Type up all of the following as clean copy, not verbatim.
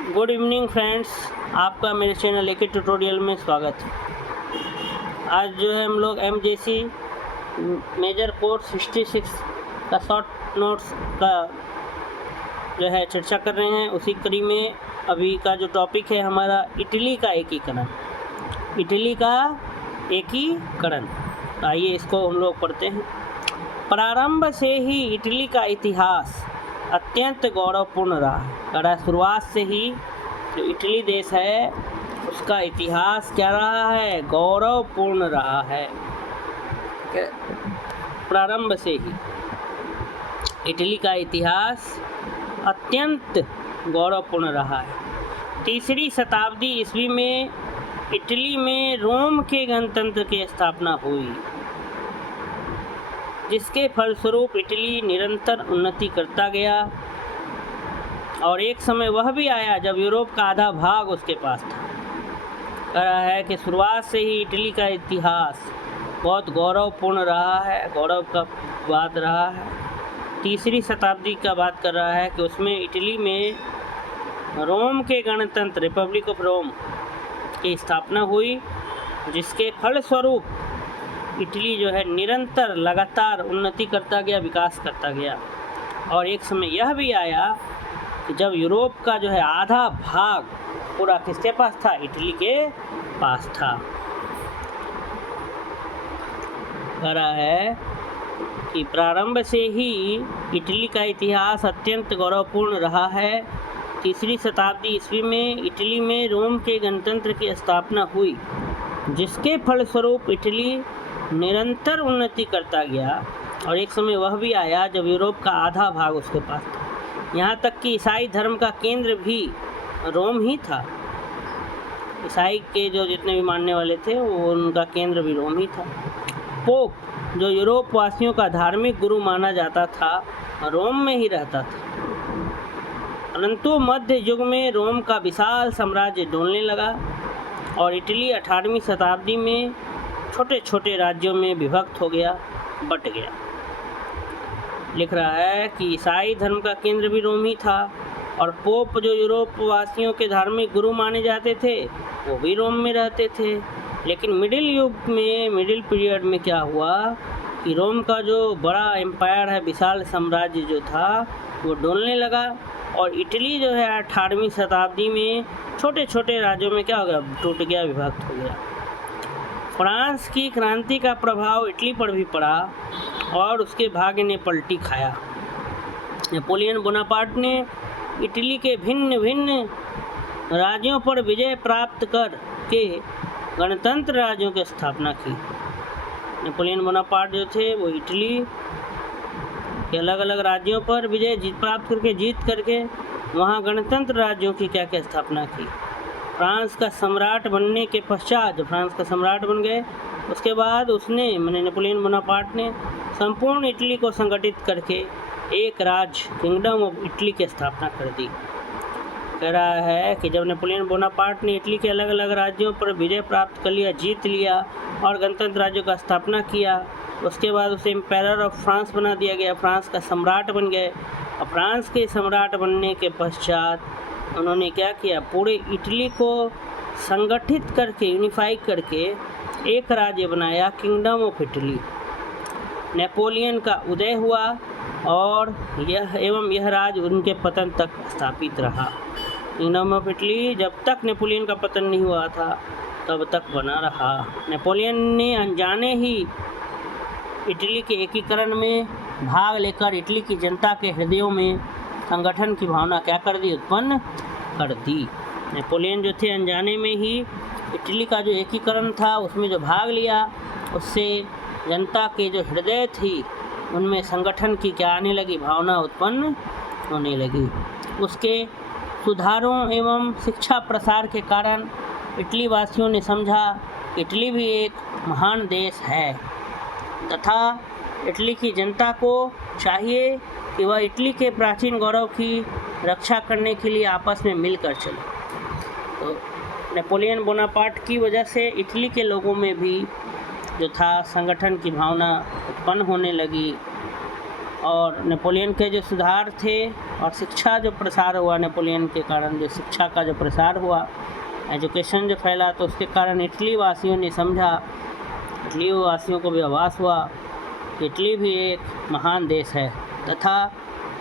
Good evening friends, आपका मेरे channel एक ट्यूटोरियल में स्वागत है। आज जो है हम लोग MJC मेजर कोर्स 66 का शॉर्ट नोट्स का जो है चर्चा कर रहे हैं। उसी कड़ी में अभी का जो टॉपिक है हमारा इटली का एकीकरण। इटली का एकीकरण, आइए इसको हम लोग पढ़ते हैं। प्रारंभ से ही इटली का इतिहास अत्यंत गौरवपूर्ण रहा। शुरुआत से ही जो इटली देश है उसका इतिहास क्या रहा है? गौरवपूर्ण रहा है। प्रारंभ से ही इटली का इतिहास अत्यंत गौरवपूर्ण रहा है। 3री शताब्दी ईस्वी में इटली में रोम के गणतंत्र की स्थापना हुई, जिसके फलस्वरूप इटली निरंतर उन्नति करता गया और एक समय वह भी आया जब यूरोप का आधा भाग उसके पास था। कह रहा है कि शुरुआत से ही इटली का इतिहास बहुत गौरवपूर्ण रहा है, गौरव का बात रहा है। 3री शताब्दी का बात कर रहा है कि उसमें इटली में रोम के गणतंत्र रिपब्लिक ऑफ रोम की स्थापना हुई, जिसके फलस्वरूप इटली जो है निरंतर लगातार उन्नति करता गया, विकास करता गया। और एक समय यह भी आया कि जब यूरोप का जो है आधा भाग पूरा किसके पास था? इटली के पास था। कह रहा है कि प्रारंभ से ही इटली का इतिहास अत्यंत गौरवपूर्ण रहा है। 3री शताब्दी ईस्वी में इटली में रोम के गणतंत्र की स्थापना हुई, जिसके फलस्वरूप इटली निरंतर उन्नति करता गया और एक समय वह भी आया जब यूरोप का आधा भाग उसके पास था। यहाँ तक कि ईसाई धर्म का केंद्र भी रोम ही था। ईसाई के जो जितने भी मानने वाले थे वो उनका केंद्र भी रोम ही था। पोप, जो यूरोप वासियों का धार्मिक गुरु माना जाता था, रोम में ही रहता था। परंतु मध्य युग में रोम का विशाल साम्राज्य डोलने लगा और इटली 18वीं शताब्दी में छोटे छोटे राज्यों में विभक्त हो गया, बट गया। लिख रहा है कि ईसाई धर्म का केंद्र भी रोम ही था और पोप, जो यूरोप वासियों के धार्मिक गुरु माने जाते थे, वो भी रोम में रहते थे। लेकिन मिडिल युग में, मिडिल पीरियड में क्या हुआ कि रोम का जो बड़ा एम्पायर है, विशाल साम्राज्य जो था, वो डोलने लगा और इटली जो है 18वीं शताब्दी में छोटे छोटे राज्यों में क्या हो गया? टूट गया, विभक्त हो गया। फ्रांस की क्रांति का प्रभाव इटली पर भी पड़ा और उसके भाग्य ने पलटी खाया। नेपोलियन बोनापार्ट ने इटली के भिन्न भिन्न राज्यों पर विजय प्राप्त कर के गणतंत्र राज्यों की स्थापना की। नेपोलियन बोनापार्ट जो थे वो इटली के अलग अलग राज्यों पर विजय प्राप्त करके, जीत करके वहाँ गणतंत्र राज्यों की क्या क्या स्थापना की। फ्रांस का सम्राट बनने के पश्चात, जब फ्रांस का सम्राट बन गए, उसके बाद उसने मैंने नेपोलियन बोनापार्ट ने संपूर्ण इटली को संगठित करके एक राज्य, किंगडम ऑफ इटली की स्थापना कर दी। कह रहा है कि जब नेपोलियन बोनापार्ट ने इटली के अलग अलग राज्यों पर विजय प्राप्त कर लिया, जीत लिया और गणतंत्र राज्यों का स्थापना किया, उसके बाद उसे एम्पायर ऑफ फ्रांस बना दिया गया, फ्रांस का सम्राट बन गए। और फ्रांस के सम्राट बनने के पश्चात उन्होंने क्या किया? पूरे इटली को संगठित करके, यूनिफाई करके एक राज्य बनाया, किंगडम ऑफ इटली। नेपोलियन का उदय हुआ और यह राज्य उनके पतन तक स्थापित रहा। किंगडम ऑफ इटली जब तक नेपोलियन का पतन नहीं हुआ था तब तक बना रहा। नेपोलियन ने अनजाने ही इटली के एकीकरण में भाग लेकर इटली की जनता के हृदयों में संगठन की भावना क्या कर दी? उत्पन्न कर दी। नेपोलियन जो थे अनजाने में ही इटली का जो एकीकरण था उसमें जो भाग लिया, उससे जनता के जो हृदय थी उनमें संगठन की क्या आने लगी? भावना उत्पन्न होने लगी। उसके सुधारों एवं शिक्षा प्रसार के कारण इटली वासियों ने समझा कि इटली भी एक महान देश है तथा इटली की जनता को चाहिए कि वह इटली के प्राचीन गौरव की रक्षा करने के लिए आपस में मिलकर चले। तो नेपोलियन बोनापार्ट की वजह से इटली के लोगों में भी जो था संगठन की भावना उत्पन्न होने लगी और नेपोलियन के जो सुधार थे और शिक्षा जो प्रसार हुआ नेपोलियन के कारण, जो शिक्षा का जो प्रसार हुआ, एजुकेशन जो फैला, तो उसके कारण इटली वासियों ने समझा, इटली वासियों को भी आभास हुआ कि इटली भी एक महान देश है तथा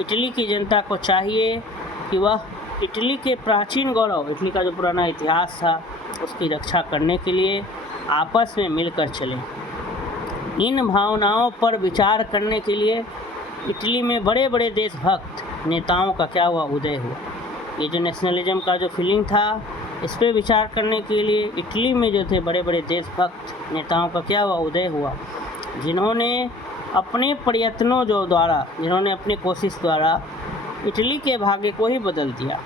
इटली की जनता को चाहिए कि वह इटली के प्राचीन गौरव, इटली का जो पुराना इतिहास था, उसकी रक्षा करने के लिए आपस में मिलकर चलें। इन भावनाओं पर विचार करने के लिए इटली में बड़े बड़े देशभक्त नेताओं का क्या हुआ, उदय हुआ। ये जो नेशनलिज्म का जो फीलिंग था, इस पर विचार करने के लिए इटली में जो थे बड़े बड़े देशभक्त नेताओं का क्या हुआ, उदय हुआ, जिन्होंने अपने प्रयत्नों द्वारा, जिन्होंने अपनी कोशिश द्वारा इटली के भाग्य को ही बदल दिया।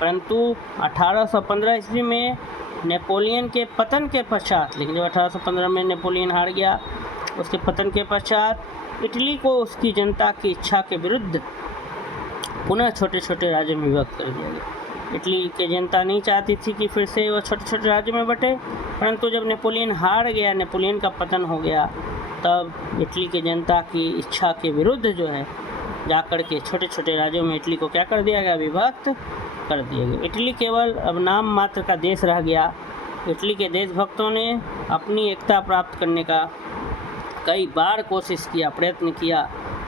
परंतु 1815 ईस्वी में नेपोलियन के पतन के पश्चात, लेकिन जब 1815 में नेपोलियन हार गया, उसके पतन के पश्चात इटली को उसकी जनता की इच्छा के विरुद्ध पुनः छोटे छोटे राज्यों में विभक्त कर दिया गया। इटली की जनता नहीं चाहती थी कि फिर से वह छोटे छोटे राज्यों में बटे, परंतु जब नेपोलियन हार गया, नेपोलियन का पतन हो गया, तब इटली की जनता की इच्छा के विरुद्ध जो है जाकर के छोटे छोटे राज्यों में इटली को क्या कर दिया गया, विभक्त कर दिया गया। इटली केवल अब नाम मात्र का देश रह गया। इटली के देशभक्तों ने अपनी एकता प्राप्त करने का कई बार कोशिश किया, प्रयत्न किया,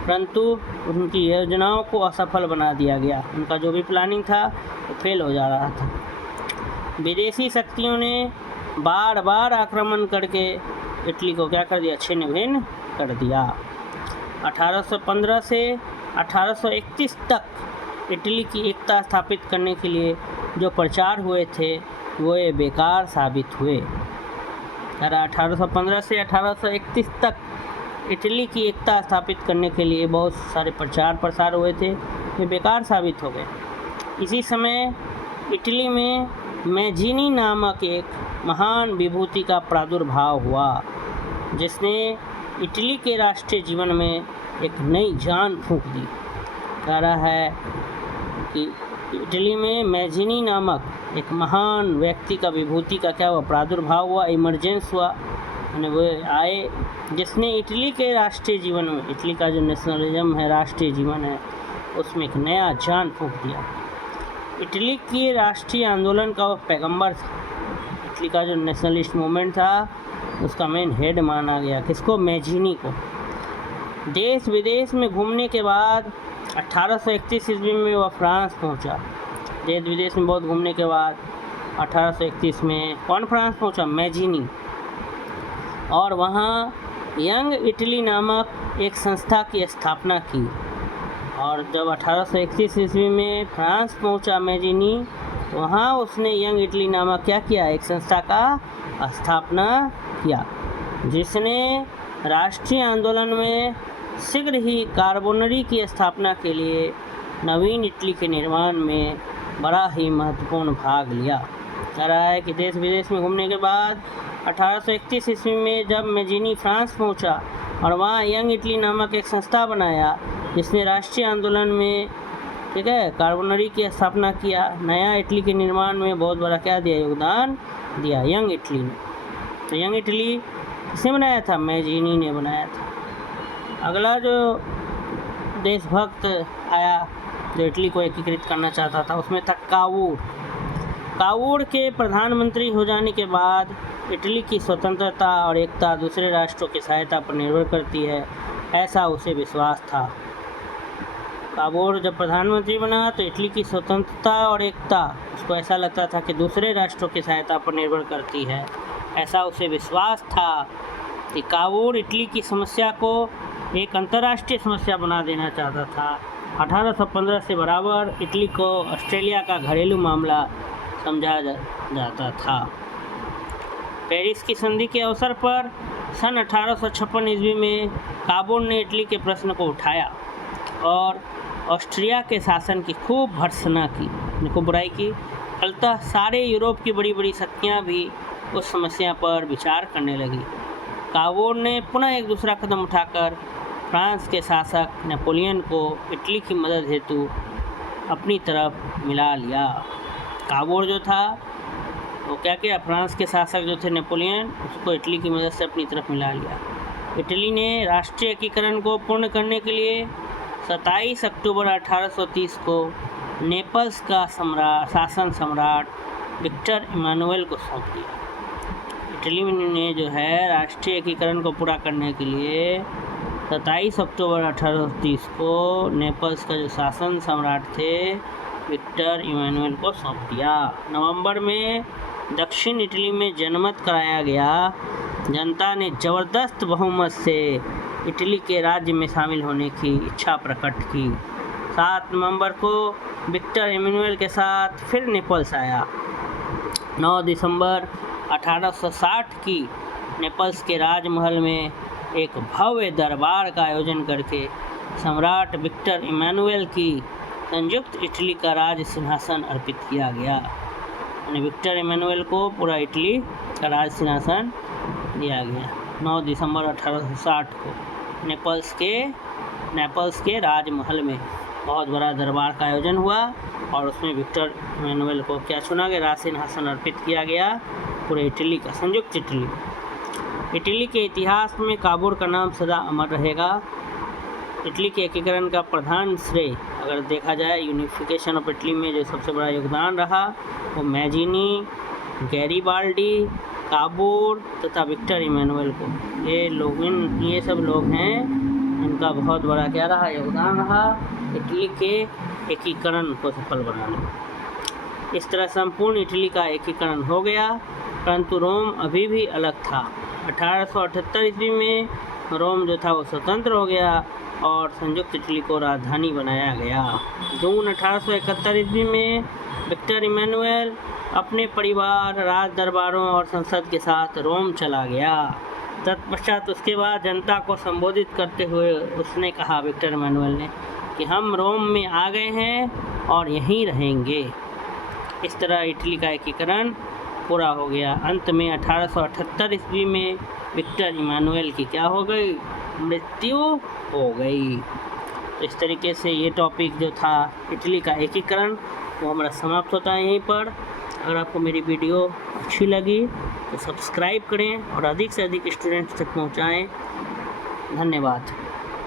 परंतु उनकी योजनाओं को असफल बना दिया गया। उनका जो भी प्लानिंग था वो फेल हो जा रहा था। विदेशी शक्तियों ने बार बार आक्रमण करके इटली को क्या कर दिया, छिन्न भिन्न कर दिया। 1815 से 1831 तक इटली की एकता स्थापित करने के लिए जो प्रचार हुए थे वो ये बेकार साबित हुए। 1815 से 1831 तक इटली की एकता स्थापित करने के लिए बहुत सारे प्रचार प्रसार हुए थे, वे बेकार साबित हो गए। इसी समय इटली में मैजीनी नामक एक महान विभूति का प्रादुर्भाव हुआ, जिसने इटली के राष्ट्रीय जीवन में एक नई जान फूंक दी। कह रहा है कि इटली में मैजीनी नामक एक महान व्यक्ति का, विभूति का क्या हुआ, प्रादुर्भाव हुआ, इमरजेंस हुआ, यानी वो आए, जिसने इटली के राष्ट्रीय जीवन में, इटली का जो नेशनलिज्म है, राष्ट्रीय जीवन है, उसमें एक नया जान फूंक दिया। इटली के राष्ट्रीय आंदोलन का वो पैगंबर था। इटली का जो नेशनलिस्ट मूवमेंट था उसका मेन हेड माना गया, किसको, मैजीनी को। देश विदेश में घूमने के बाद 1831 ईस्वी में वह फ्रांस पहुंचा। देश विदेश में बहुत घूमने के बाद 1831 में कौन फ्रांस पहुंचा, मैजीनी, और वहाँ यंग इटली नामक एक संस्था की स्थापना की। और जब 1831 ईस्वी में फ्रांस पहुंचा मैजीनी, वहाँ उसने यंग इटली नामक क्या किया, एक संस्था का स्थापना किया, जिसने राष्ट्रीय आंदोलन में शीघ्र ही कार्बोनरी की स्थापना के लिए नवीन इटली के निर्माण में बड़ा ही महत्वपूर्ण भाग लिया। कह रहा है कि देश विदेश में घूमने के बाद 1831 ईस्वी में जब मैजीनी फ्रांस पहुंचा और वहाँ यंग इटली नामक एक संस्था बनाया, जिसने राष्ट्रीय आंदोलन में, ठीक है, कार्बोनरी की स्थापना किया, नया इटली के निर्माण में बहुत बड़ा क्या दिया, योगदान दिया यंग इटली ने। तो यंग इटली किसने बनाया था, मैजीनी ने बनाया था। अगला जो देशभक्त आया जो इटली को एकीकृत करना चाहता था, उसमें था कावूर। कावूर के प्रधानमंत्री हो जाने के बाद इटली की स्वतंत्रता और एकता दूसरे राष्ट्रों की सहायता पर निर्भर करती है, ऐसा उसे विश्वास था। कावूर जब प्रधानमंत्री बना तो इटली की स्वतंत्रता और एकता उसको ऐसा लगता था कि दूसरे राष्ट्रों की सहायता पर निर्भर करती है, ऐसा उसे विश्वास था कि कावूर इटली की समस्या को एक अंतर्राष्ट्रीय समस्या बना देना चाहता था। 1815 से बराबर इटली को ऑस्ट्रेलिया का घरेलू मामला समझा जाता था। पेरिस की संधि के अवसर पर सन 1856 ईस्वी में कावूर ने इटली के प्रश्न को उठाया और ऑस्ट्रिया के शासन की खूब भर्त्सना की, खूब बुराई की। फलतः सारे यूरोप की बड़ी बड़ी शक्तियाँ भी उस समस्या पर विचार करने लगी। कावूर ने पुनः एक दूसरा कदम उठाकर फ्रांस के शासक नेपोलियन को इटली की मदद हेतु अपनी तरफ मिला लिया। कावूर जो था वो क्या किया, फ्रांस के शासक जो थे नेपोलियन, उसको इटली की मदद से अपनी तरफ मिला लिया। इटली ने राष्ट्रीय एकीकरण को पूर्ण करने के लिए 27 अक्टूबर 1830 को नेपल्स का शासन सम्राट विक्टर इमानुएल को सौंप दिया। इटली ने जो है राष्ट्रीय एकीकरण को पूरा करने के लिए 27 अक्टूबर 1830 को नेपल्स का जो शासन सम्राट थे विक्टर इमानुएल को सौंप दिया। नवंबर में दक्षिण इटली में जनमत कराया गया। जनता ने ज़बरदस्त बहुमत से इटली के राज्य में शामिल होने की इच्छा प्रकट की। 7 नवंबर को विक्टर इमानुएल के साथ फिर नेपल्स आया। 9 दिसंबर 1860 की नेपल्स के राजमहल में एक भव्य दरबार का आयोजन करके सम्राट विक्टर इमानुएल की संयुक्त इटली का राज सिंहासन अर्पित किया गया। यानी विक्टर इमानुएल को पूरा इटली का राज सिंहासन दिया गया। 9 दिसंबर 1860 को नेपल्स के राजमहल में बहुत बड़ा दरबार का आयोजन हुआ और उसमें विक्टर इमानुएल को क्या चुना गया, राज सिंहासन अर्पित किया गया पूरे इटली का, संयुक्त इटली। इटली के इतिहास में काबूल का नाम सदा अमर रहेगा। इटली के एकीकरण का प्रधान श्रेय अगर देखा जाए यूनिफिकेशन ऑफ इटली में जो सबसे बड़ा योगदान रहा वो मैजिनी, गैरीबाल्डी, काबूल तथा विक्टर इमानुएल को, ये सब लोग हैं, इनका बहुत बड़ा क्या रहा, योगदान रहा इटली के एकीकरण को सफल बनाने में। इस तरह संपूर्ण इटली का एकीकरण हो गया, परंतु रोम अभी भी अलग था। 1878 ईस्वी में रोम जो था वो स्वतंत्र हो गया और संयुक्त इटली को राजधानी बनाया गया। जून 1871 ईस्वी में विक्टर इमानुएल अपने परिवार, राज दरबारों और संसद के साथ रोम चला गया। तत्पश्चात उसके बाद जनता को संबोधित करते हुए उसने कहा, विक्टर इमानुएल ने, कि हम रोम में आ गए हैं और यहीं रहेंगे। इस तरह इटली का एकीकरण पूरा हो गया। अंत में 1878 ईस्वी में विक्टर इमानुएल की क्या हो गई, मृत्यु हो गई। तो इस तरीके से ये टॉपिक जो था इटली का एकीकरण वो हमारा समाप्त होता है यहीं पर। अगर आपको मेरी वीडियो अच्छी लगी तो सब्सक्राइब करें और अधिक से अधिक स्टूडेंट्स तक पहुंचाएं। धन्यवाद।